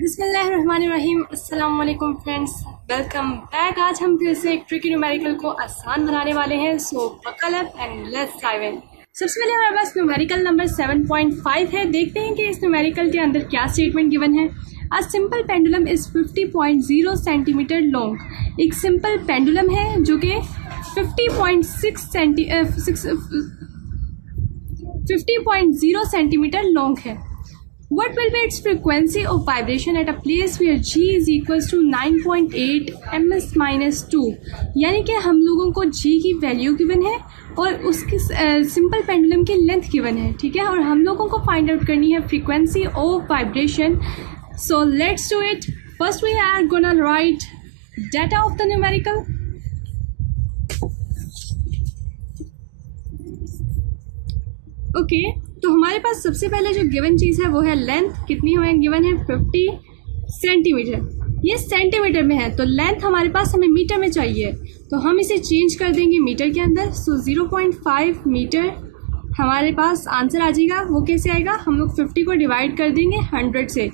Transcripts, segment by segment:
बिस्मिल्लाहिर्रहमानिर्रहीम। अस्सलाम वालेकुम फ्रेंड्स, वेलकम बैक। आज हम फिर से एक ट्रिकी न्यूमेरिकल को आसान बनाने वाले हैं। So buckle up and let's dive in. सबसे पहले हमारे पास न्यूमेरिकल नंबर 7.5 है। देखते हैं कि इस न्यूमेरिकल के अंदर क्या स्टेटमेंट गिवन है। A simple pendulum is 50.0 centimetre long. एक सिंपल पेंडुलम है जो कि 50.0 सेंटीमीटर लॉन्ग है। What will be its frequency of vibration at a place where g is equals to 9.8 ms minus 2। यानी कि हम लोगों को g की वैल्यू गिवन है और उसकी सिंपल पेंडुलम की लेंथ गिवन है, ठीक है। और हम लोगों को फाइंड आउट करनी है frequency of vibration. So let's do it. First we are gonna write data of the numerical. Okay, तो हमारे पास सबसे पहले जो गिवन चीज़ है वो है लेंथ। कितनी हमें गिवन है? 50 सेंटीमीटर। ये सेंटीमीटर में है तो लेंथ हमारे पास हमें मीटर में चाहिए, तो हम इसे चेंज कर देंगे मीटर के अंदर। सो 0.5 मीटर हमारे पास आंसर आ जाएगा। वो कैसे आएगा? हम लोग 50 को डिवाइड कर देंगे 100 से।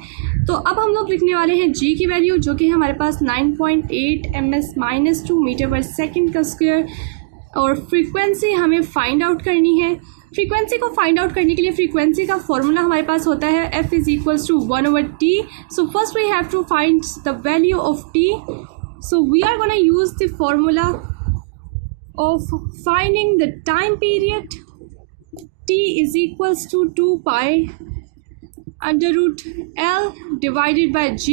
तो अब हम लोग लिखने वाले हैं जी की वैल्यू, जो कि हमारे पास 9.8 ms माइनस 2 मीटर पर सेकेंड का स्क्वायर। और फ्रीक्वेंसी हमें फाइंड आउट करनी है। फ्रीक्वेंसी को फाइंड आउट करने के लिए फ्रीक्वेंसी का फॉर्मूला हमारे पास होता है F is equals to 1/T। So first we have to find the value of T। So we are gonna use the formula of finding the time period. T is equals to 2 pi under root L divided by G।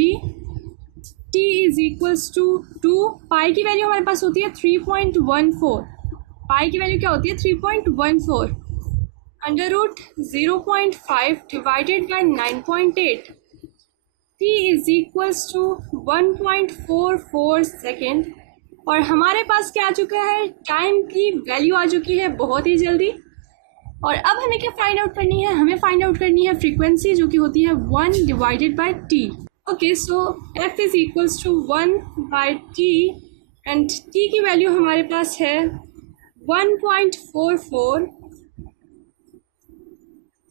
T is equals to 2 pi की value हमारे पास होती है 3.14। पाई की value क्या होती है? 3.14 under root 0.5 divided by 9.8। T is equals to 1.44 second. और हमारे पास क्या आ चुका है? टाइम की वैल्यू आ चुकी है बहुत ही जल्दी। और अब हमें क्या फाइंड आउट करनी है? हमें फाइंड आउट करनी है फ्रीक्वेंसी, जो कि होती है 1 divided by T। Okay, so F is equals to 1 by T and T की वैल्यू हमारे पास है 1.44।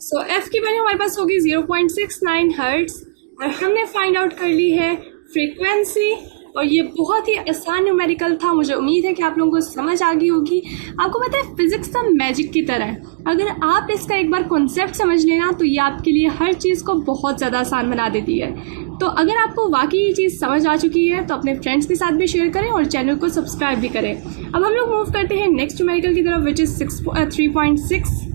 सो F की वैल्यू हमारे पास होगी 0.69 हर्ट्ज। और हमने फाइंड आउट कर ली है फ्रीक्वेंसी। और ये बहुत ही आसान न्यूमेरिकल था। मुझे उम्मीद है कि आप लोगों को समझ आ गई होगी। आपको पता है फिजिक्स तो मैजिक की तरह है। अगर आप इसका एक बार कॉन्सेप्ट समझ लेना तो ये आपके लिए हर चीज़ को बहुत ज़्यादा आसान बना देती है। तो अगर आपको वाकई ये चीज़ समझ आ चुकी है तो अपने फ्रेंड्स के साथ भी शेयर करें और चैनल को सब्सक्राइब भी करें। अब हम लोग मूव करते हैं नेक्स्ट न्यूमेरिकल की तरफ, विच इज़ 3.6।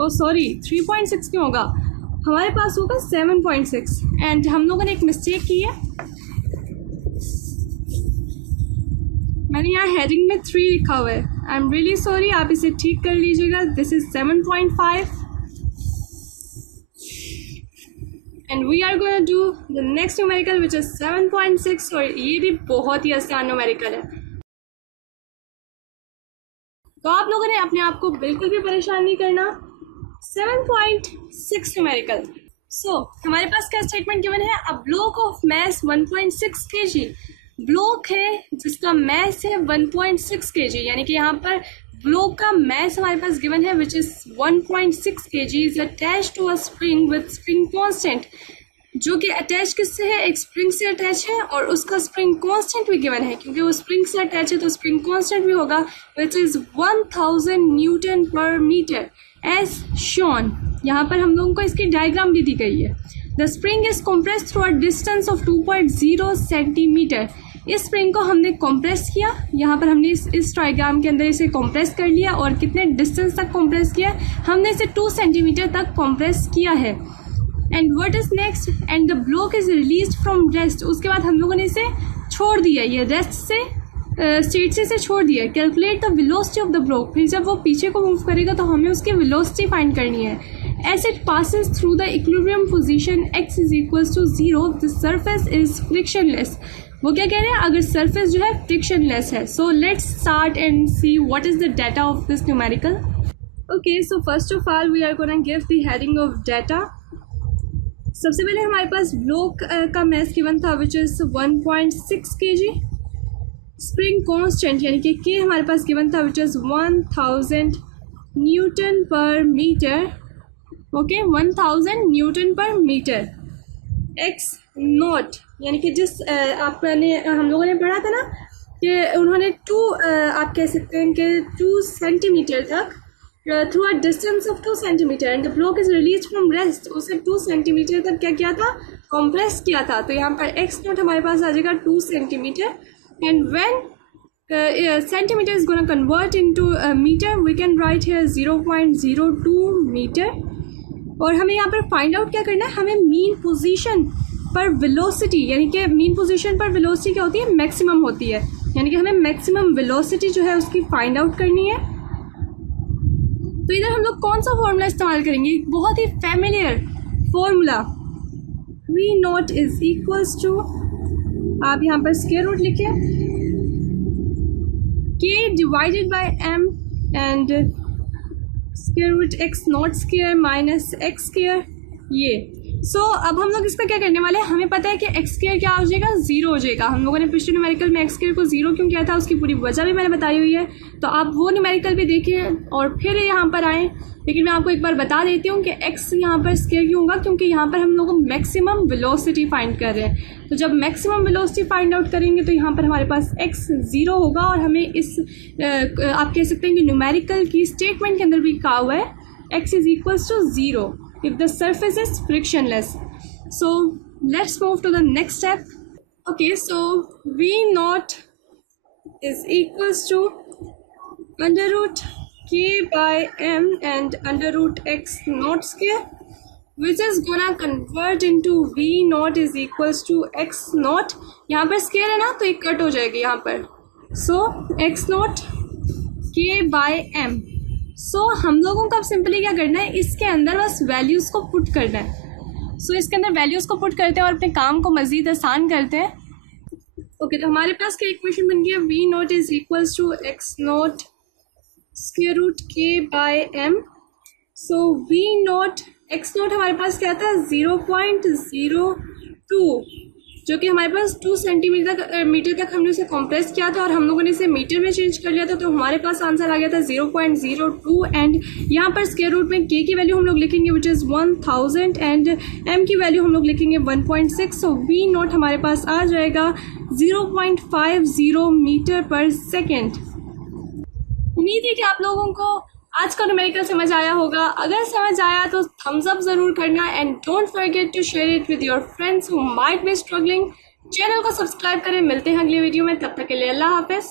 ओ सॉरी, 3.6 क्यों होगा? हमारे पास होगा 7.6। एंड हम लोगों ने एक मिस्टेक की है। मैंने यहाँ हेडिंग में 3 लिखा हुआ है। आई एम रियली सॉरी, आप इसे ठीक कर लीजिएगा। This is 7.5 and we are going to do the next numerical which is 7.6। और ये भी बहुत ही आसान न्यूमेरिकल है, तो आप लोगों ने अपने आप को बिल्कुल भी परेशान नहीं करना। 7.6 न्यूमेरिकल। सो हमारे पास क्या स्टेटमेंट गिवन है? A block of mass 1.6 kg। Block है जिसका मैस है 1.6 kg, यानी कि यहाँ पर ब्लॉक का मैस हमारे पास गिवन है which is 1.6 kg is attach to a spring with spring constant, जो कि अटैच किससे है? एक स्प्रिंग से अटैच है। और उसका स्प्रिंग कांस्टेंट भी गिवन है, क्योंकि वो स्प्रिंग से अटैच है तो स्प्रिंग कांस्टेंट भी होगा which is 1000 newton per metre as shown. यहाँ पर हम लोगों को इसकी डायग्राम भी दी गई है। The spring is compress through a distance of 2.0 centimetre. इस स्प्रिंग को हमने कॉम्प्रेस किया। यहाँ पर हमने इस डायग्राम के अंदर इसे कॉम्प्रेस कर लिया। और कितने डिस्टेंस तक कॉम्प्रेस किया? हमने इसे 2 सेंटीमीटर तक कॉम्प्रेस किया है। And what is next? And the block is release from rest. उसके बाद हम लोगों ने इसे छोड़ दिया, ये रेस्ट से स्टेट से इसे छोड़ दिया। Calculate the velocity of the block. फिर जब वो पीछे को मूव करेगा तो हमें उसकी वेलोसिटी फाइंड करनी है। As it passes through the equilibrium position x is equals to 0 the surface is frictionless. वो क्या कह रहे हैं? अगर सरफेस जो है फ्रिक्शनलेस है। So let's start and see what is the data of this numerical. Okay, so first of all we are gonna give the heading of data. सबसे पहले हमारे पास ब्लॉक का मैस गिवन था which is 1.6 kg। Spring constant यानी कि k हमारे पास गिवन था which is 1000 newton per metre. Okay, 1000 newton per metre. X naught, यानी कि जिस आपने हम लोगों ने पढ़ा था ना कि उन्होंने आप कह सकते हैं कि 2 सेंटीमीटर तक through a distance of 2 centimetre and the block is release from rest, उसे 2 सेंटीमीटर तक क्या किया था, कंप्रेस किया था। तो यहाँ पर एक्स नॉट हमारे पास आ जाएगा 2 centimetre and when centimeter is going to convert into meter, we can write here 0.02 meter। और हमें यहाँ पर फाइंड आउट क्या करना है, हमें मीन पोजीशन पर वेलोसिटी, यानी कि मीन पोजीशन पर वेलोसिटी क्या होती है, मैक्सिमम होती है, यानी कि हमें मैक्सिमम वेलोसिटी जो है उसकी फाइंड आउट करनी है। तो इधर हम लोग कौन सा फॉर्मूला इस्तेमाल करेंगे, बहुत ही familiar formula, v naught is equals to, आप यहाँ पर स्क्वायर रूट लिखिए k divided by m and square root x naught square minus x square, ये अब हम लोग इसका क्या करने वाले हैं, हमें पता है कि एक्स स्क्वायर क्या हो जाएगा, 0 हो जाएगा। हम लोगों ने पिछले न्यूमेरिकल में एक्स स्क्वायर को 0 क्यों किया था, उसकी पूरी वजह भी मैंने बताई हुई है, तो आप वो न्यूमेरिकल भी देखिए और फिर यहाँ पर आएँ। लेकिन मैं आपको एक बार बता देती हूँ कि एक्स यहाँ पर स्क्वायर क्यों होगा, क्योंकि यहाँ पर हम लोग मैक्सिमम वेलोसिटी फाइंड कर रहे हैं। तो जब मैक्सिमम वेलोसिटी फाइंड आउट करेंगे तो यहाँ पर हमारे पास एक्स 0 होगा और हमें इस आप कह सकते हैं कि न्यूमेरिकल की स्टेटमेंट के अंदर भी कहा हुआ है x is equals to 0 if the surface is frictionless। So let's move to the next step। Okay, so v naught is equals to under root k by m and under root x naught square, which is gonna convert into v naught is equals to x naught। यहाँ पर square है ना तो एक cut हो जाएगी यहाँ पर, so x naught k by m। हम लोगों को अब सिंपली क्या करना है, इसके अंदर बस वैल्यूज़ को पुट करना है। इसके अंदर वैल्यूज़ को पुट करते हैं और अपने काम को मज़ीद आसान करते हैं। ओके, तो हमारे पास क्या इक्वेशन बन गया, v naught is equals to x naught square root के by m. v naught x naught हमारे पास क्या था 0.02, जो कि हमारे पास 2 सेंटीमीटर तक हमने उसे कंप्रेस किया था और हम लोगों ने इसे मीटर में चेंज कर लिया था, तो हमारे पास आंसर आ गया था 0.02। एंड यहाँ पर स्क्वायर रूट में k की वैल्यू हम लोग लिखेंगे विच इज़ 1000 एंड m की वैल्यू हम लोग लिखेंगे 1.6। v नॉट हमारे पास आ जाएगा 0.50 मीटर पर सेकेंड। उम्मीद है कि आप लोगों को आज का न्यूमेरिकल समझ आया होगा। अगर समझ आया तो थम्स अप ज़रूर करना and don't forget to share it with your friends who might be struggling. Channel को सब्सक्राइब करें। मिलते हैं अगली वीडियो में, तब तक के लिए अल्लाह हाफिज़।